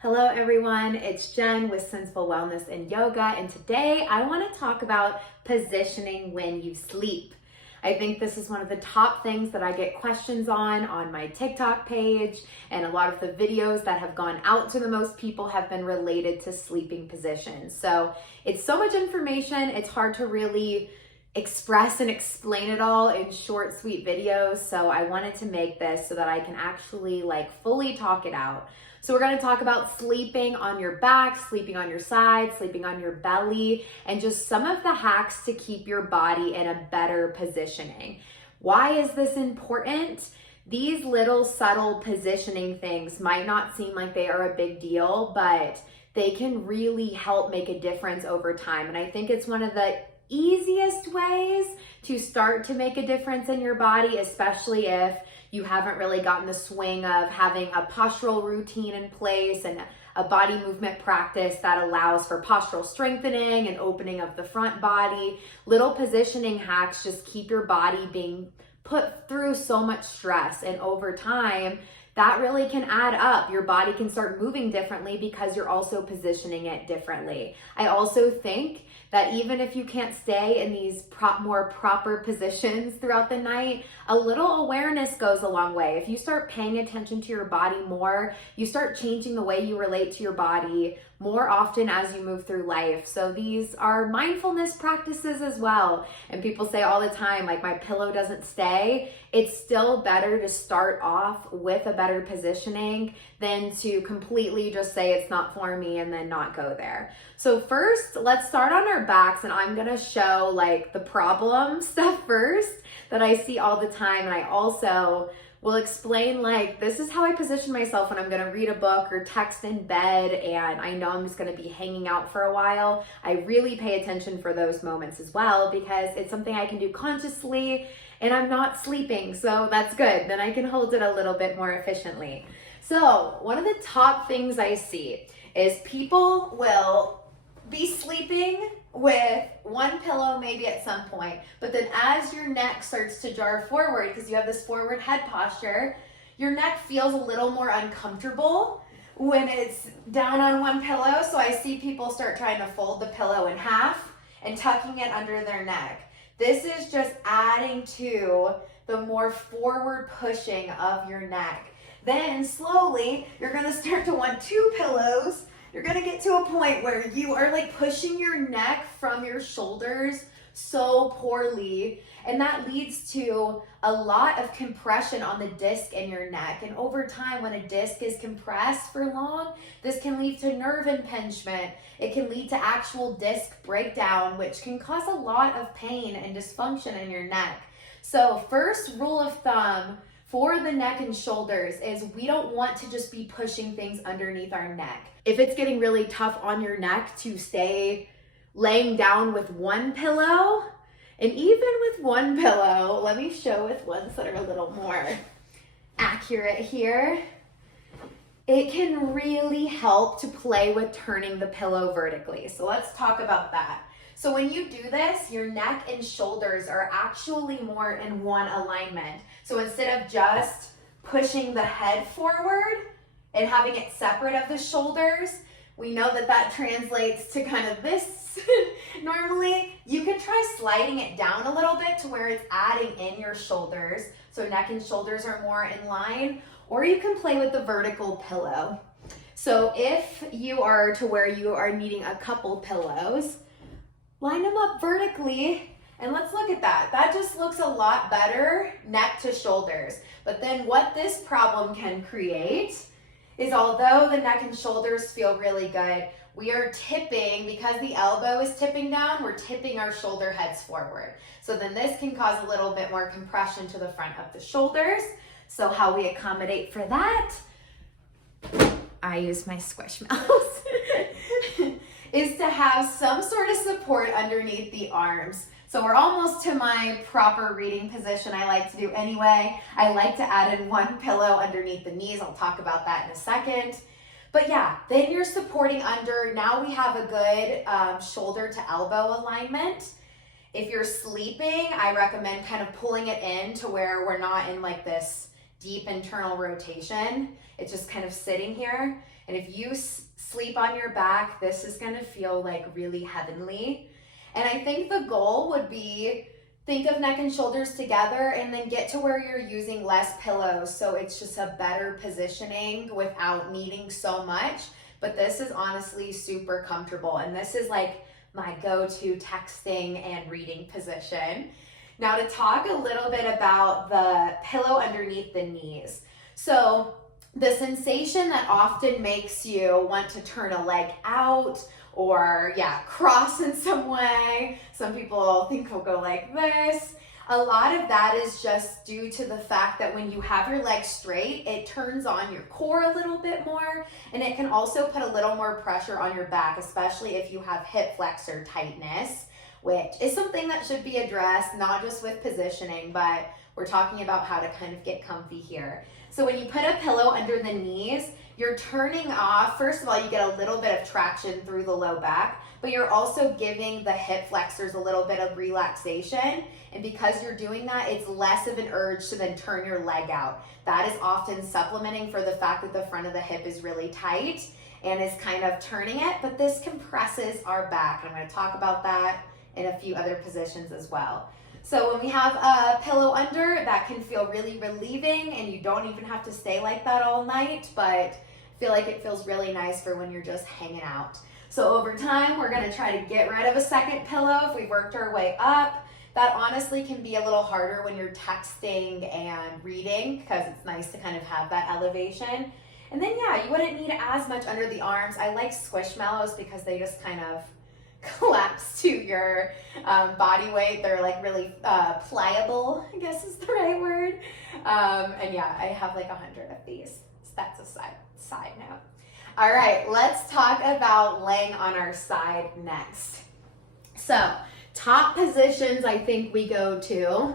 Hello everyone, it's Jen with Sensible Wellness and Yoga, and today I want to talk about positioning when you sleep. I think this is one of the top things that I get questions on my TikTok page, and a lot of the videos that have gone out to the most people have been related to sleeping positions. So it's so much information, it's hard to really express and explain it all in short, sweet videos. So I wanted to make this so that I can actually fully talk it out. So we're going to talk about sleeping on your back, sleeping on your side, sleeping on your belly, and just some of the hacks to keep your body in a better positioning. Why is this important? These little subtle positioning things might not seem like they are a big deal, but they can really help make a difference over time. And I think it's one of the easiest ways to start to make a difference in your body, especially if you haven't really gotten the swing of having a postural routine in place and a body movement practice that allows for postural strengthening and opening of the front body. Little positioning hacks just keep your body being put through so much stress, and over time that really can add up. Your body can start moving differently because you're also positioning it differently. I also think that even if you can't stay in these more proper positions throughout the night, a little awareness goes a long way. If you start paying attention to your body more, you start changing the way you relate to your body more often as you move through life. So these are mindfulness practices as well. And people say all the time, my pillow doesn't stay. It's still better to start off with a better positioning than to completely just say it's not for me and then not go there. So first, let's start on our backs, and I'm gonna show the problem stuff first that I see all the time. And I also will explain this is how I position myself when I'm gonna read a book or text in bed and I know I'm just gonna be hanging out for a while. I really pay attention for those moments as well because it's something I can do consciously and I'm not sleeping, so that's good. Then I can hold it a little bit more efficiently. So one of the top things I see is people will be sleeping with one pillow maybe at some point, but then as your neck starts to jar forward because you have this forward head posture, your neck feels a little more uncomfortable when it's down on one pillow. So I see people start trying to fold the pillow in half and tucking it under their neck. This is just adding to the more forward pushing of your neck. Then slowly you're going to start to want two pillows. You're gonna get to a point where you are pushing your neck from your shoulders so poorly, and that leads to a lot of compression on the disc in your neck. And over time, when a disc is compressed for long, this can lead to nerve impingement. It can lead to actual disc breakdown, which can cause a lot of pain and dysfunction in your neck. So first rule of thumb for the neck and shoulders is we don't want to just be pushing things underneath our neck. If it's getting really tough on your neck to stay laying down with one pillow, and even with one pillow, let me show with ones that are a little more accurate here. It can really help to play with turning the pillow vertically. So let's talk about that. So when you do this, your neck and shoulders are actually more in one alignment. So instead of just pushing the head forward and having it separate of the shoulders, we know that that translates to kind of this. Normally, you can try sliding it down a little bit to where it's adding in your shoulders. So neck and shoulders are more in line, or you can play with the vertical pillow. So if you are to where you are needing a couple pillows, line them up vertically, and let's look at that. That just looks a lot better, neck to shoulders. But then what this problem can create is, although the neck and shoulders feel really good, we are tipping, because the elbow is tipping down, we're tipping our shoulder heads forward. So then this can cause a little bit more compression to the front of the shoulders. So how we accommodate for that, I use my Squishmallows, is to have some sort of support underneath the arms. So we're almost to my proper reading position I like to do anyway. I like to add in one pillow underneath the knees. I'll talk about that in a second. But yeah, then you're supporting under. Now we have a good shoulder to elbow alignment. If you're sleeping, I recommend kind of pulling it in to where we're not in this deep internal rotation. It's just kind of sitting here. And if you sleep on your back, this is gonna feel like really heavenly. And I think the goal would be, think of neck and shoulders together and then get to where you're using less pillows. So it's just a better positioning without needing so much. But this is honestly super comfortable. And this is like my go-to texting and reading position. Now to talk a little bit about the pillow underneath the knees. So the sensation that often makes you want to turn a leg out or cross in some way. Some people think we'll go like this. A lot of that is just due to the fact that when you have your legs straight, it turns on your core a little bit more, and it can also put a little more pressure on your back, especially if you have hip flexor tightness, which is something that should be addressed, not just with positioning, but we're talking about how to kind of get comfy here. So when you put a pillow under the knees, you're turning off, first of all, you get a little bit of traction through the low back, but you're also giving the hip flexors a little bit of relaxation. And because you're doing that, it's less of an urge to then turn your leg out. That is often supplementing for the fact that the front of the hip is really tight and is kind of turning it, but this compresses our back. I'm gonna talk about that in a few other positions as well. So when we have a pillow under, that can feel really relieving, and you don't even have to stay like that all night, but I feel like it feels really nice for when you're just hanging out. So over time, we're gonna try to get rid of a second pillow if we worked our way up. That honestly can be a little harder when you're texting and reading, because it's nice to kind of have that elevation. And then you wouldn't need as much under the arms. I like Squishmallows because they just kind of collapse to your body weight. They're like really pliable, I guess is the right word. And I have like 100 of these. So that's a side note. All right, let's talk about laying on our side next. So top positions I think we go to.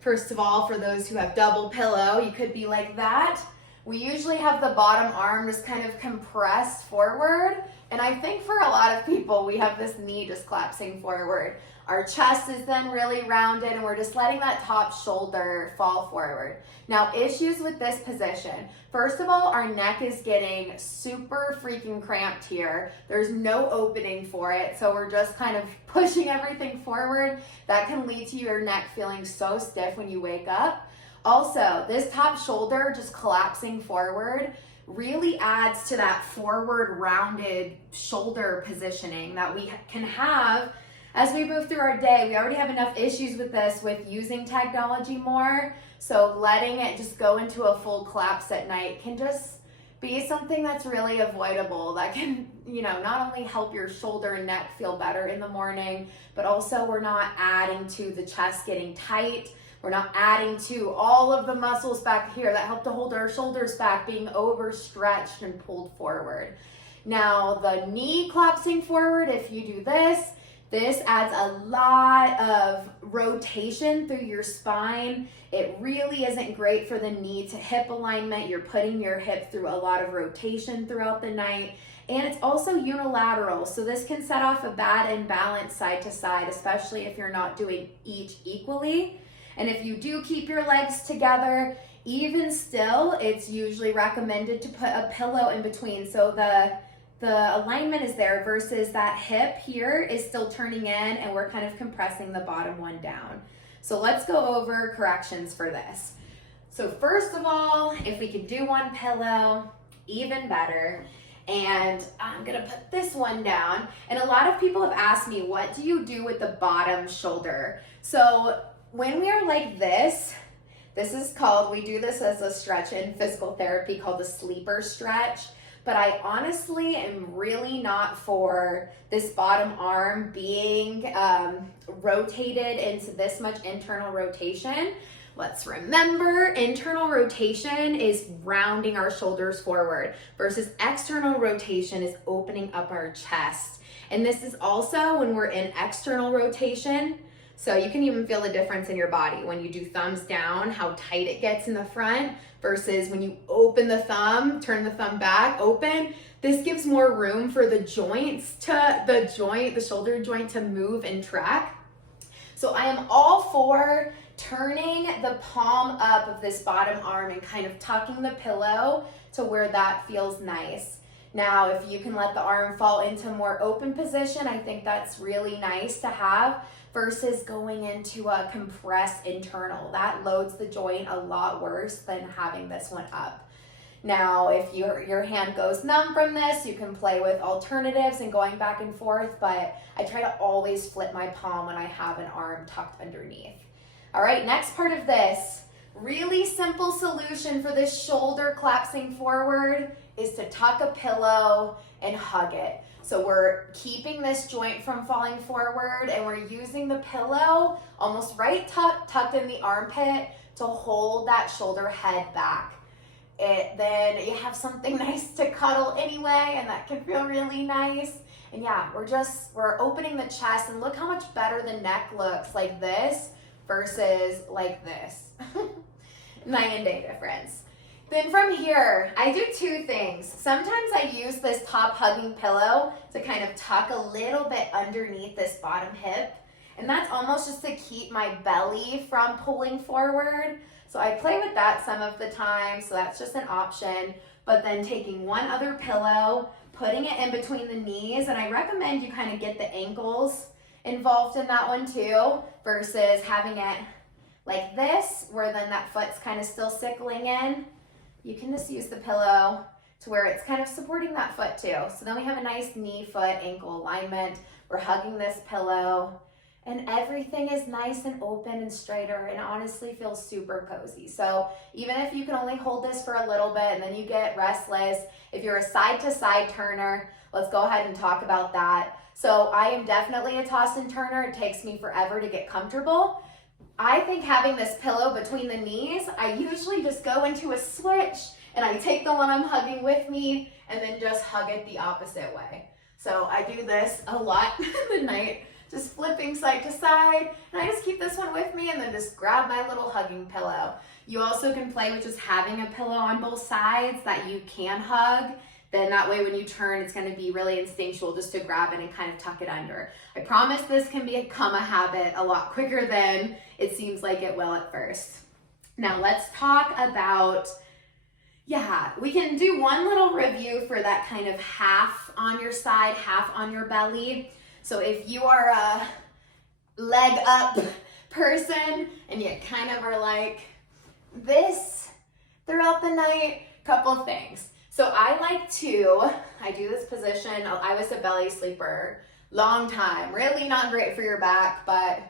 First of all, for those who have double pillow, you could be like that. We usually have the bottom arm just kind of compressed forward. And I think for a lot of people, we have this knee just collapsing forward. Our chest is then really rounded and we're just letting that top shoulder fall forward. Now, issues with this position. First of all, our neck is getting super freaking cramped here. There's no opening for it. So we're just kind of pushing everything forward. That can lead to your neck feeling so stiff when you wake up. Also, this top shoulder just collapsing forward really adds to that forward rounded shoulder positioning that we can have as we move through our day. We already have enough issues with this with using technology more, so letting it just go into a full collapse at night can just be something that's really avoidable. That can, not only help your shoulder and neck feel better in the morning, but also we're not adding to the chest getting tight. We're not adding to all of the muscles back here that help to hold our shoulders back being overstretched and pulled forward. Now, the knee collapsing forward, if you do this adds a lot of rotation through your spine. It really isn't great for the knee to hip alignment. You're putting your hip through a lot of rotation throughout the night. And it's also unilateral, so this can set off a bad imbalance side to side, especially if you're not doing each equally. And if you do keep your legs together, even still, it's usually recommended to put a pillow in between. So the alignment is there versus that hip here is still turning in and we're kind of compressing the bottom one down. So let's go over corrections for this. So first of all, if we could do one pillow, even better. And I'm gonna put this one down. And a lot of people have asked me, what do you do with the bottom shoulder? So when we are like this is called, we do this as a stretch in physical therapy called the sleeper stretch. But I honestly am really not for this bottom arm being rotated into this much internal rotation. Let's remember, internal rotation is rounding our shoulders forward versus external rotation is opening up our chest. And this is also when we're in external rotation. So you can even feel the difference in your body when you do thumbs down, how tight it gets in the front versus when you open the thumb, turn the thumb back, open. This gives more room for the joints the shoulder joint to move and track. So I am all for turning the palm up of this bottom arm and kind of tucking the pillow to where that feels nice. Now, if you can let the arm fall into a more open position, I think that's really nice to have versus going into a compressed internal. That loads the joint a lot worse than having this one up. Now, if your hand goes numb from this, you can play with alternatives and going back and forth, but I try to always flip my palm when I have an arm tucked underneath. All right, next part of this, really simple solution for this shoulder collapsing forward is to tuck a pillow and hug it. So we're keeping this joint from falling forward and we're using the pillow almost right tucked in the armpit to hold that shoulder head back. Then you have something nice to cuddle anyway, and that can feel really nice. And yeah, we're opening the chest, and look how much better the neck looks like this versus like this. Night and day difference. Then from here, I do two things. Sometimes I use this top hugging pillow to kind of tuck a little bit underneath this bottom hip. And that's almost just to keep my belly from pulling forward. So I play with that some of the time, so that's just an option. But then taking one other pillow, putting it in between the knees, and I recommend you kind of get the ankles involved in that one too, versus having it like this, where then that foot's kind of still sickling in. You can just use the pillow to where it's kind of supporting that foot too. So then we have a nice knee, foot, ankle alignment. We're hugging this pillow, and everything is nice and open and straighter, and honestly feels super cozy. So even if you can only hold this for a little bit and then you get restless, if you're a side to side turner, let's go ahead and talk about that. So I am definitely a toss and turner. It takes me forever to get comfortable. I think having this pillow between the knees, I usually just go into a switch and I take the one I'm hugging with me and then just hug it the opposite way. So I do this a lot in the night, just flipping side to side, and I just keep this one with me and then just grab my little hugging pillow. You also can play with just having a pillow on both sides that you can hug. Then that way when you turn, it's going to be really instinctual just to grab it and kind of tuck it under. I promise this can become a habit a lot quicker than it seems like it will at first. Now let's talk about, we can do one little review for that kind of half on your side, half on your belly. So if you are a leg up person and you kind of are like this throughout the night, couple things. So I do this position. I was a belly sleeper long time, really not great for your back, but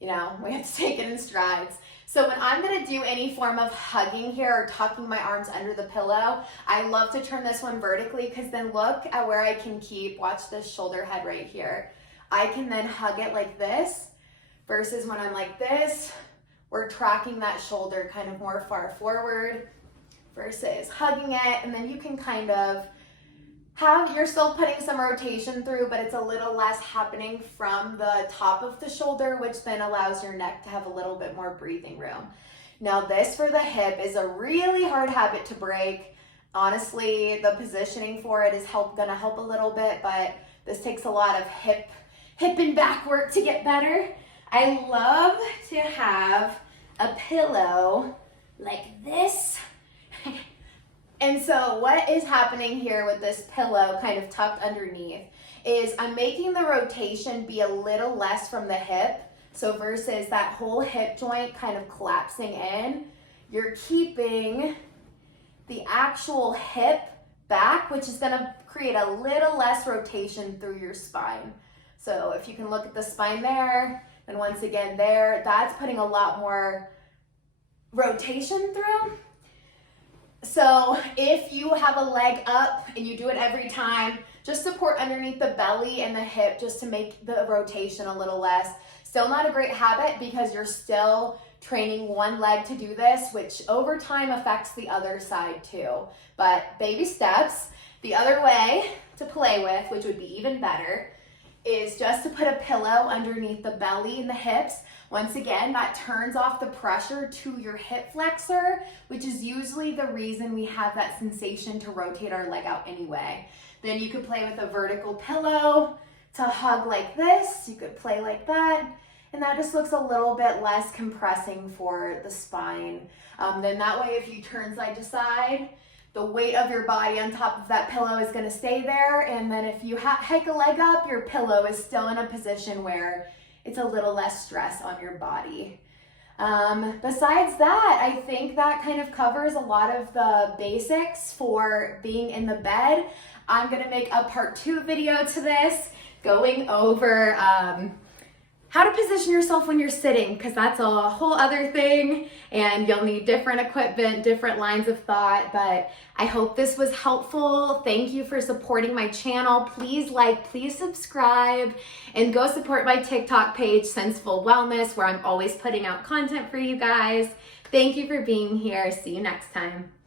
we have to take it in strides. So when I'm gonna do any form of hugging here or tucking my arms under the pillow, I love to turn this one vertically, because then look at where I can watch this shoulder head right here. I can then hug it like this, versus when I'm like this, we're tracking that shoulder kind of more far forward versus hugging it. And then you can kind of you're still putting some rotation through, but it's a little less happening from the top of the shoulder, which then allows your neck to have a little bit more breathing room. Now this for the hip is a really hard habit to break. Honestly, the positioning for it is gonna help a little bit, but this takes a lot of hip and back work to get better. I love to have a pillow like this. And so what is happening here with this pillow kind of tucked underneath is I'm making the rotation be a little less from the hip. So versus that whole hip joint kind of collapsing in, you're keeping the actual hip back, which is gonna create a little less rotation through your spine. So if you can look at the spine there, and once again there, that's putting a lot more rotation through. So if you have a leg up and you do it every time, just support underneath the belly and the hip just to make the rotation a little less. Still not a great habit because you're still training one leg to do this, which over time affects the other side too. But baby steps. The other way to play with, which would be even better, is just to put a pillow underneath the belly and the hips. Once again, that turns off the pressure to your hip flexor, which is usually the reason we have that sensation to rotate our leg out anyway. Then you could play with a vertical pillow to hug like this. You could play like that, and that just looks a little bit less compressing for the spine. Then that way, if you turn side to side, the weight of your body on top of that pillow is gonna stay there. And then if you hike a leg up, your pillow is still in a position where it's a little less stress on your body. Besides that, I think that kind of covers a lot of the basics for being in the bed. I'm gonna make a part 2 video to this, going over how to position yourself when you're sitting, because that's a whole other thing and you'll need different equipment, different lines of thought. But I hope this was helpful. Thank you for supporting my channel. Please like, please subscribe, and go support my TikTok page, Senseful Wellness, where I'm always putting out content for you guys. Thank you for being here. See you next time.